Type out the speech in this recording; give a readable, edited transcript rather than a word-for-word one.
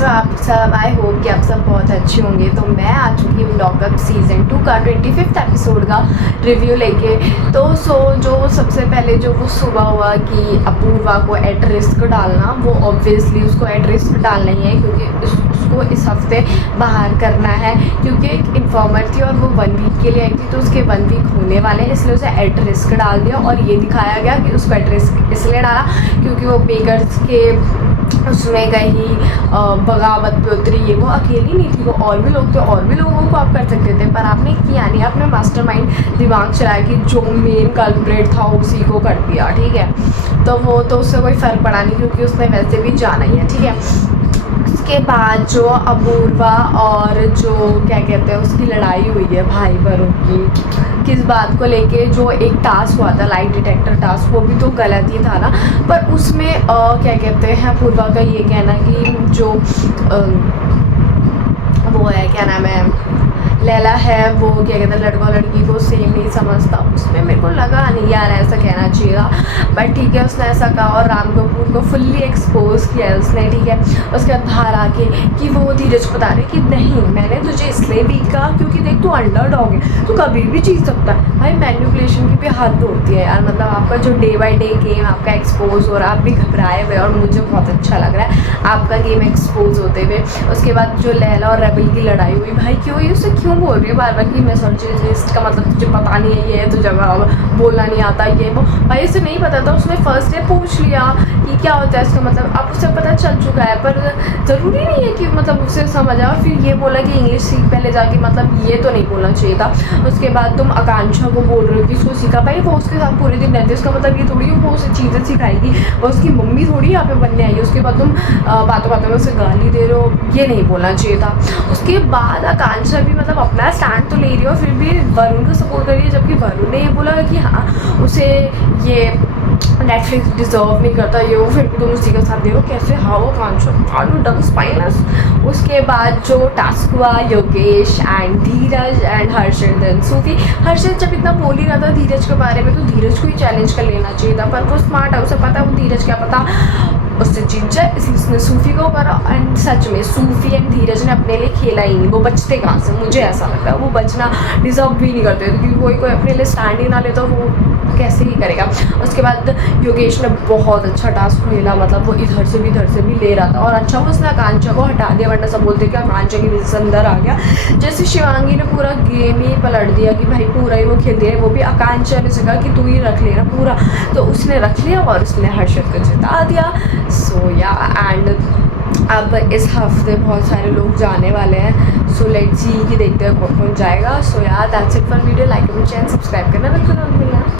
कैसे हो आप सब। आई होप कि आप सब बहुत अच्छे होंगे। तो मैं आ चुकी हूँ लॉकअप सीज़न 2 का 25th एपिसोड का रिव्यू लेके। तो जो सबसे पहले जो वो सुबह हुआ कि अपूर्वा को एट रिस्क डालना, वो ऑब्वियसली उसको एट रिस्क डालना ही है क्योंकि उसको इस हफ्ते बाहर करना है, क्योंकि एक इन्फॉर्मर थी और वो 1 वीक के लिए आई थी, तो उसके 1 वीक होने वाले हैं, इसलिए उसे एट रिस्क डाल दिया। और ये दिखाया गया कि उसको एट रिस्क इसलिए डाला क्योंकि वो बेकर्स के उसमें गई बगावत पे उतरी। ये वो अकेली नहीं थी, वो और भी लोग थे, और भी लोगों को आप कर सकते थे, पर आपने किया नहीं। आपने मास्टरमाइंड दिमाग चलाया कि जो मेन कल्प्रेट था उसी को कर दिया, ठीक है। तो वो तो उससे कोई फ़र्क पड़ा नहीं क्योंकि उसने वैसे भी जाना ही है, ठीक है। उसके बाद जो अपूर्वा और जो क्या कहते हैं उसकी लड़ाई हुई है भाई बहनों की, किस बात को लेके, जो एक टास्क हुआ था लाइट डिटेक्टर टास्क, वो भी तो गलत ही था ना। पर उसमें क्या कहते हैं अपूर्वा का ये कहना कि जो वो है, क्या नाम है, लैला है, वो क्या कहते हैं लड़का लड़की को सेम नहीं समझता। उसमें मेरे को लगा नहीं यार ऐसा कहना चाहिए था, बट ठीक है उसने ऐसा कहा और राम कपूर को फुल्ली एक्सपोज किया है उसने, ठीक है। उसके बाद बाहर आके कि वो धीरज बता रहे कि नहीं मैंने तुझे इसलिए भी कहा क्योंकि देख तू अंडरडॉग है, तू कभी भी जीत सकता है। भाई मैनिपुलेशन की भी हद होती है यार, मतलब आपका जो डे बाई डे गेम आपका एक्सपोज हो रहा है, आप भी घबराए हुए, और मुझे बहुत अच्छा लग रहा है आपका गेम एक्सपोज होते हुए। उसके बाद जो लैला और रेबल की लड़ाई हुई, भाई क्यों ये उससे क्यों बोल रही है बार बार कि मैं सर्जिस्ट का मतलब तुझे पता नहीं है, ये है तुझे बोलना नहीं आता, ये वो। भाई उसे नहीं पता था, उसने फर्स्ट डे पूछ लिया कि क्या होता है इसका मतलब, अब उसे पता चल चुका है, पर ज़रूरी नहीं है कि मतलब उसे समझ आए। और फिर ये बोला कि इंग्लिश सीख पहले जाके, मतलब ये तो नहीं बोलना चाहिए था। उसके बाद तुम आकांक्षा को बोल रहे हो कि उसको सीखा, भाई वो उसके साथ पूरे दिन रहती है, उसका मतलब ये थोड़ी वो उसे चीज़ें सिखाएगी, वो उसकी मम्मी थोड़ी यहाँ पे बनने आई है। उसके बाद तुम बातों बातों में उसे गाली दे रहे हो, ये नहीं बोलना चाहिए था। उसके बाद आकांक्षा भी मतलब अपना स्टैंड तो ले रही हो, फिर भी वरुण को सपोर्ट कर रही है, जबकि वरुण ने ये बोला कि हाँ उसे ये नेटफ्लिक्स डिजर्व नहीं करता, ये वो, फिर भी तुम उसी का साथ दे रहे हो। कैसे हाँ वो कांशो डन स्पाइनस। उसके बाद जो टास्क हुआ Yogesh and Dheeraj and Harshad and Sufi. Harshad जब इतना बोल ही रहा था धीरज के बारे में, तो धीरज को ही चैलेंज कर लेना चाहिए था, पर वो स्मार्ट है, उसे पता है वो धीरज क्या पता उससे जीत जाए, इसलिए उसने सूफी को करा। एंड सच में सूफी एंड धीरज ने अपने लिए खेला ही नहीं, वो बचते कहाँ से, मुझे ऐसा लगता है वो बचना डिजर्व भी नहीं करते, क्योंकि कोई अपने लिए स्टैंड ही ना ले तो वो कैसे ही करेगा। उसके बाद योगेश ने बहुत अच्छा टास्क खेला, मतलब वो इधर से भी ले रहा था, और अच्छा वो उसने आकांक्षा को हटा दिया, वरना सब बोलते कि आकांक्षा की वजह से अंदर आ गया। जैसे शिवांगी ने पूरा गेम ही पलट दिया कि भाई पूरा ही वो खेल दिया, वो भी आकांक्षा ने कहा कि तू ही रख लेना पूरा, तो उसने रख लिया और उसने हर्षद को जिता दिया। सो या एंड अब इस हफ्ते बहुत सारे लोग जाने वाले हैं, सो लेट्स सी कि देखते हैं कौन कौन जाएगा। सो या that's it for video. Like comment channel subscribe करना बिल्कुल मत भूलना।